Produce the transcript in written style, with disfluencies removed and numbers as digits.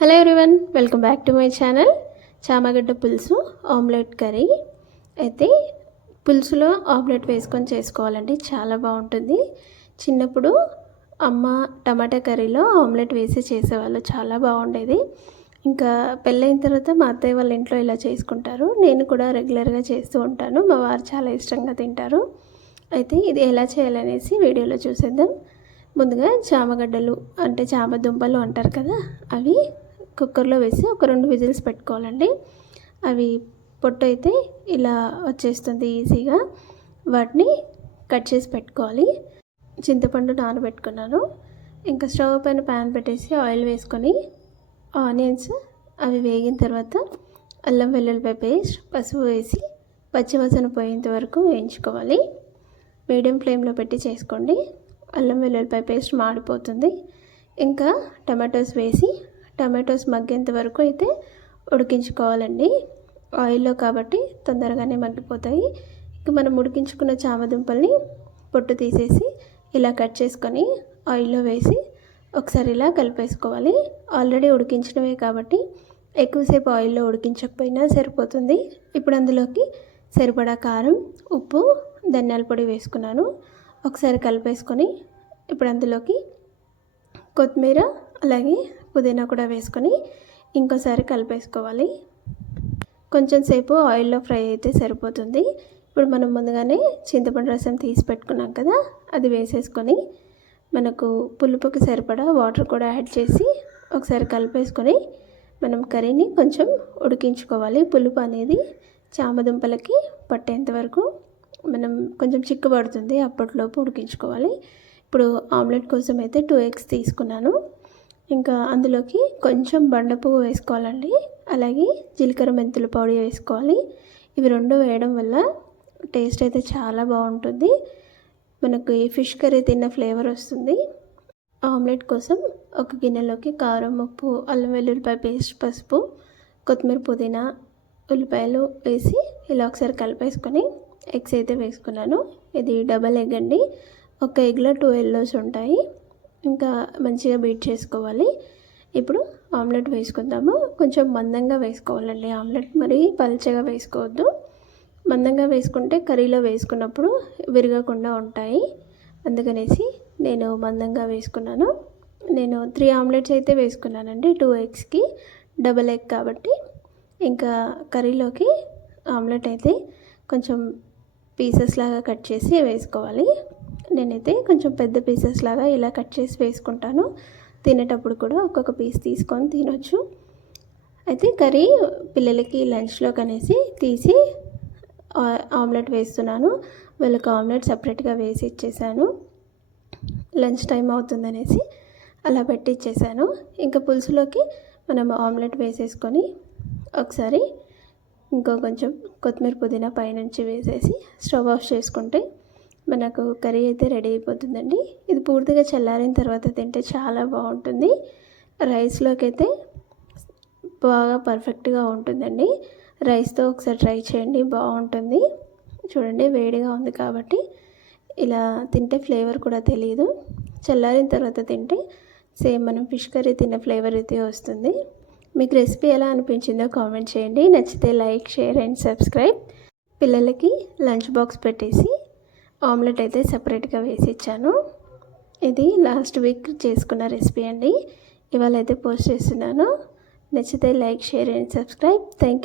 Hello everyone, welcome back to my channel. చామగడ్డ పులుసు omelette curry. అయితే పులుసులో ఆమ్లెట్ వేసుకొని చేసుకోవాలండి, చాలా బాగుంటుంది. చిన్నప్పుడు అమ్మ టమాటా కర్రీలో ఆమ్లెట్ వేసి చేసేవాళ్ళు, చాలా బాగుండేది. ఇంకా పెళ్ళైన తర్వాత మా అత్తయ్య వాళ్ళ ఇంట్లో ఇలా చేసుకుంటారు. నేను కూడా రెగ్యులర్గా చేస్తూ ఉంటాను, మా వారు చాలా ఇష్టంగా తింటారు. అయితే ఇది ఎలా చేయాలనేసి వీడియోలో చూసేద్దాం. ముందుగా చామగడ్డలు అంటే చామదుంపలు అంటారు కదా, అవి కుక్కర్లో వేసి ఒక 2 విజిల్స్ పెట్టుకోవాలండి. అవి పొట్టు అయితే ఇలా వచ్చేస్తుంది ఈజీగా. వాటిని కట్ చేసి పెట్టుకోవాలి. చింతపండు నానబెట్టుకున్నాను. ఇంకా స్టవ్ పైన ప్యాన్ పెట్టేసి ఆయిల్ వేసుకొని ఆనియన్స్ అవి వేగిన తర్వాత అల్లం వెల్లుల్లిపాయ పేస్ట్, పసుపు వేసి పచ్చివాసన పోయేంత వరకు వేయించుకోవాలి. మీడియం ఫ్లేమ్లో పెట్టి చేసుకోండి, అల్లం వెల్లుల్లిపాయ పేస్ట్ మాడిపోతుంది. ఇంకా టమాటోస్ వేసి టమాటోస్ మగ్గేంత వరకు అయితే ఉడికించుకోవాలండి. ఆయిల్లో కాబట్టి తొందరగానే మగ్గిపోతాయి. ఇంకా మనం ఉడికించుకున్న చామదుంపల్ని పొట్టు తీసేసి ఇలా కట్ చేసుకొని ఆయిల్లో వేసి ఒకసారి ఇలా కలిపేసుకోవాలి. ఆల్రెడీ ఉడికించినవే కాబట్టి ఎక్కువసేపు ఆయిల్లో ఉడికించకపోయినా సరిపోతుంది. ఇప్పుడు అందులోకి సరిపడా కారం, ఉప్పు, ధనియాల పొడి వేసుకున్నాను. ఒకసారి కలిపేసుకొని ఇప్పుడు అందులోకి కొత్తిమీర అలాగే పుదీనా కూడా వేసుకొని ఇంకోసారి కలిపేసుకోవాలి. కొంచెం సేపు ఆయిల్లో ఫ్రై అయితే సరిపోతుంది. ఇప్పుడు మనం ముందుగానే చింతపండు రసం తీసి పెట్టుకున్నాం కదా, అది వేసేసుకొని మనకు పులుపుకి సరిపడా వాటర్ కూడా యాడ్ చేసి ఒకసారి కలిపేసుకొని మనం కర్రీని కొంచెం ఉడికించుకోవాలి. పులుపు అనేది చామదుంపలకి పట్టేంత వరకు మనం కొంచెం చిక్కబడుతుంది, అప్పటిలోపు ఉడికించుకోవాలి. ఇప్పుడు ఆమ్లెట్ కోసం అయితే 2 ఎగ్స్ తీసుకున్నాను. ఇంకా అందులోకి కొంచెం బండపువ్వు వేసుకోవాలండి, అలాగే జీలకర్ర మెంతుల పొడి వేసుకోవాలి. ఇవి 2 వేయడం వల్ల టేస్ట్ అయితే చాలా బాగుంటుంది. మనకు ఈ ఫిష్ కర్రీ తిన్న ఫ్లేవర్ వస్తుంది. ఆమ్లెట్ కోసం ఒక గిన్నెలోకి కారం, ఉప్పు, అల్లం వెల్లుల్లిపాయ పేస్ట్, పసుపు, కొత్తిమీర, పుదీనా, ఉల్లిపాయలు వేసి ఇలా ఒకసారి కలిపేసుకొని ఎగ్స్ అయితే వేసుకున్నాను. ఇది డబల్ ఎగ్ అండి, ఒక ఎగ్లో 2 ఎల్లోస్ ఉంటాయి. ఇంకా మంచిగా బీట్ చేసుకోవాలి. ఇప్పుడు ఆమ్లెట్ వేసుకుందాము. కొంచెం మందంగా వేసుకోవాలండి ఆమ్లెట్, మరి పల్చగా వేసుకోవద్దు. మందంగా వేసుకుంటే కర్రీలో వేసుకున్నప్పుడు విరగకుండా ఉంటాయి. అందుకనేసి నేను మందంగా వేసుకున్నాను. నేను 3 ఆమ్లెట్స్ అయితే వేసుకున్నానండి, 2 ఎగ్స్కి, డబల్ ఎగ్ కాబట్టి. ఇంకా కర్రీలోకి ఆమ్లెట్ అయితే కొంచెం పీసెస్ లాగా కట్ చేసి వేసుకోవాలి. నేనైతే కొంచెం పెద్ద పీసెస్ లాగా ఇలా కట్ చేసి వేసుకుంటాను. తినేటప్పుడు కూడా ఒక్కొక్క పీస్ తీసుకొని తినొచ్చు. అయితే కర్రీ పిల్లలకి లంచ్లోకి అనేసి తీసి ఆమ్లెట్ వేస్తున్నాను. వాళ్ళకి ఆమ్లెట్ సపరేట్గా వేసి ఇచ్చేసాను. లంచ్ టైం అవుతుందనేసి అలా పెట్టి ఇచ్చేసాను. ఇంకా పులుసులోకి మనం ఆమ్లెట్ వేసేసుకొని ఒకసారి కొంచెం కొత్తిమీర, పుదీనా పైనుంచి వేసేసి స్టవ్ ఆఫ్ చేసుకుంటే మనకు కర్రీ అయితే రెడీ అయిపోతుందండి. ఇది పూర్తిగా చల్లారిన తర్వాత తింటే చాలా బాగుంటుంది. రైస్లోకి అయితే బాగా పర్ఫెక్ట్గా ఉంటుందండి. రైస్తో ఒకసారి ట్రై చేయండి, బాగుంటుంది. చూడండి, వేడిగా ఉంది కాబట్టి ఇలా తింటే ఫ్లేవర్ కూడా తెలియదు. చల్లారిన తర్వాత తింటే సేమ్ మనం ఫిష్ కర్రీ తిన్న ఫ్లేవర్ అయితే వస్తుంది. మీకు రెసిపీ ఎలా అనిపించిందో కామెంట్ చేయండి. నచ్చితే లైక్, షేర్ అండ్ సబ్స్క్రైబ్. పిల్లలకి లంచ్ బాక్స్ పెట్టేసి ఆమ్లెట్ అయితే సపరేట్గా వేసి ఇచ్చాను. ఇది లాస్ట్ వీక్ చేసుకున్న రెసిపీ అండి, ఇవాళ అయితే పోస్ట్ చేస్తున్నాను. నచ్చితే like, share and subscribe. Thank you.